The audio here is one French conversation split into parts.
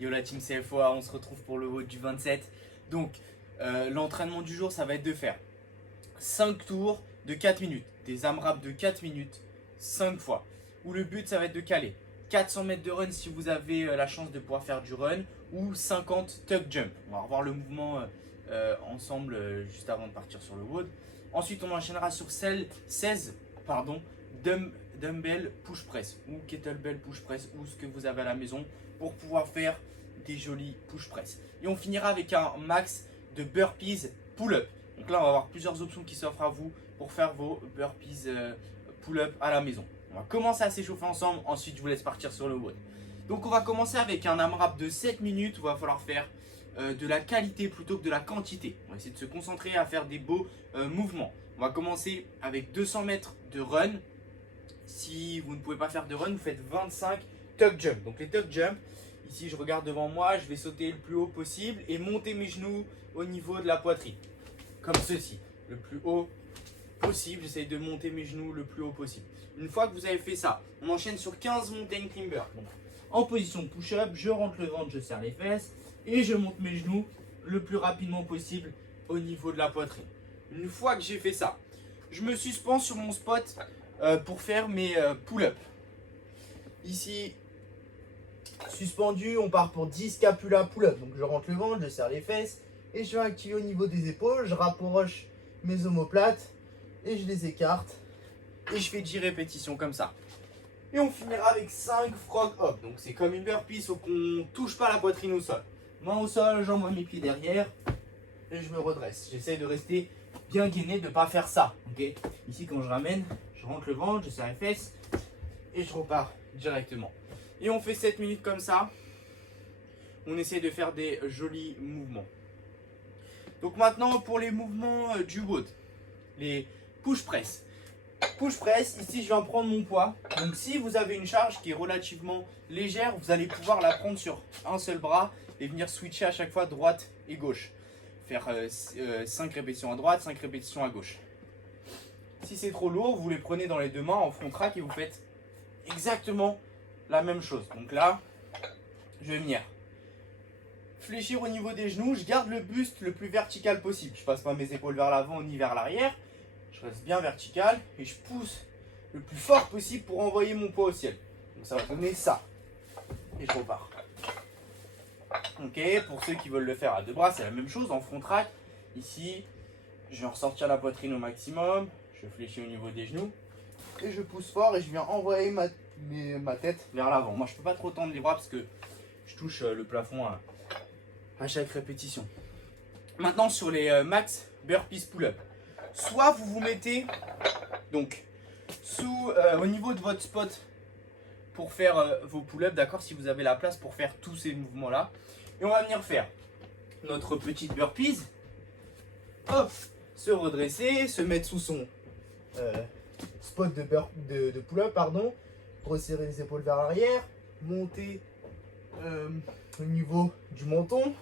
Yo la team CFOA, on se retrouve pour le WOD du 27. Donc l'entraînement du jour, ça va être de faire 5 tours de 4 minutes, des AMRAP de 4 minutes, 5 fois. Où le but, ça va être de caler 400 mètres de run si vous avez la chance de pouvoir faire du run, ou 50 tuck jump. On va revoir le mouvement ensemble juste avant de partir sur le WOD. Ensuite, on enchaînera sur 16 dumbbell push press ou kettlebell push press ou ce que vous avez à la maison pour pouvoir faire des jolis push press. Et on finira avec un max de burpees pull-up. Donc là, on va avoir plusieurs options qui s'offrent à vous pour faire vos burpees pull-up à la maison. On va commencer à s'échauffer ensemble, ensuite je vous laisse partir sur le WOD. Donc on va commencer avec un AMRAP de 7 minutes où il va falloir faire de la qualité plutôt que de la quantité. On va essayer de se concentrer à faire des beaux mouvements. On va commencer avec 200 mètres de run. Si vous ne pouvez pas faire de run, vous faites 25 tuck jump. Donc les tuck jump, ici je regarde devant moi, je vais sauter le plus haut possible et monter mes genoux au niveau de la poitrine. Comme ceci, le plus haut possible. J'essaye de monter mes genoux le plus haut possible. Une fois que vous avez fait ça, on enchaîne sur 15 mountain climbers. Donc, en position push-up, je rentre le ventre, je serre les fesses et je monte mes genoux le plus rapidement possible au niveau de la poitrine. Une fois que j'ai fait ça, je me suspends sur mon spot pour faire mes pull-ups. Ici, suspendu, on part pour 10 scapula pull-up. Donc je rentre le ventre, je serre les fesses et je vais activer au niveau des épaules. Je rapproche mes omoplates et je les écarte. Et je fais 10 répétitions comme ça. Et on finira avec 5 frog hop. Donc c'est comme une burpee, sauf qu'on ne touche pas la poitrine au sol. Main au sol, j'envoie mes pieds derrière et je me redresse. J'essaie de rester bien gainé, de ne pas faire ça. Okay, ici quand je ramène, je rentre le ventre, je serre les fesses et je repars directement. Et on fait 7 minutes comme ça. On essaie de faire des jolis mouvements. Donc maintenant pour les mouvements du WOD. Les push press. Push press, ici je vais en prendre mon poids. Donc si vous avez une charge qui est relativement légère, vous allez pouvoir la prendre sur un seul bras et venir switcher à chaque fois droite et gauche. Faire 5 répétitions à droite, 5 répétitions à gauche. Si c'est trop lourd, vous les prenez dans les deux mains en front track et vous faites exactement la même chose. Donc là, je vais venir fléchir au niveau des genoux. Je garde le buste le plus vertical possible. Je passe pas mes épaules vers l'avant ni vers l'arrière. Je reste bien vertical et je pousse le plus fort possible pour envoyer mon poids au ciel. Donc ça va donner ça. Et je repars. Ok, pour ceux qui veulent le faire à deux bras, c'est la même chose en front track. Ici, je vais ressortir la poitrine au maximum. Je fléchis au niveau des genoux. Et je pousse fort et je viens envoyer ma tête vers l'avant. Moi, je ne peux pas trop tendre les bras parce que je touche le plafond à chaque répétition. Maintenant, sur les max burpees pull-up. Soit vous vous mettez donc au niveau de votre spot pour faire vos pull-ups, d'accord, si vous avez la place pour faire tous ces mouvements-là. Et on va venir faire notre petite burpees. Hop, se redresser, se mettre sous son spot de pull-up, pardon. Resserrer les épaules vers l'arrière, monter au niveau du menton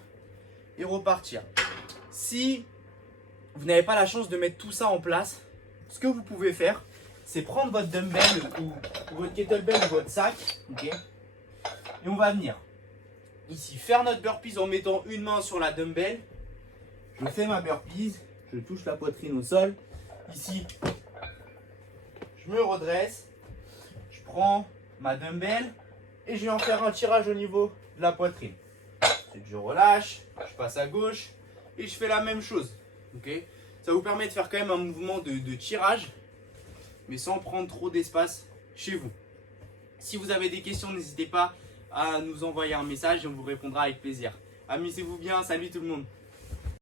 et repartir. Si vous n'avez pas la chance de mettre tout ça en place, ce que vous pouvez faire, c'est prendre votre dumbbell ou votre kettlebell ou votre sac, okay, et on va venir ici faire notre burpees en mettant une main sur la dumbbell. Je fais ma burpees, je touche la poitrine au sol. Ici, je me redresse, je prends ma dumbbell et je vais en faire un tirage au niveau de la poitrine. Ensuite, je relâche, je passe à gauche et je fais la même chose. Okay, ça vous permet de faire quand même un mouvement de tirage, mais sans prendre trop d'espace chez vous. Si vous avez des questions, n'hésitez pas à nous envoyer un message et on vous répondra avec plaisir. Amusez-vous bien, salut tout le monde.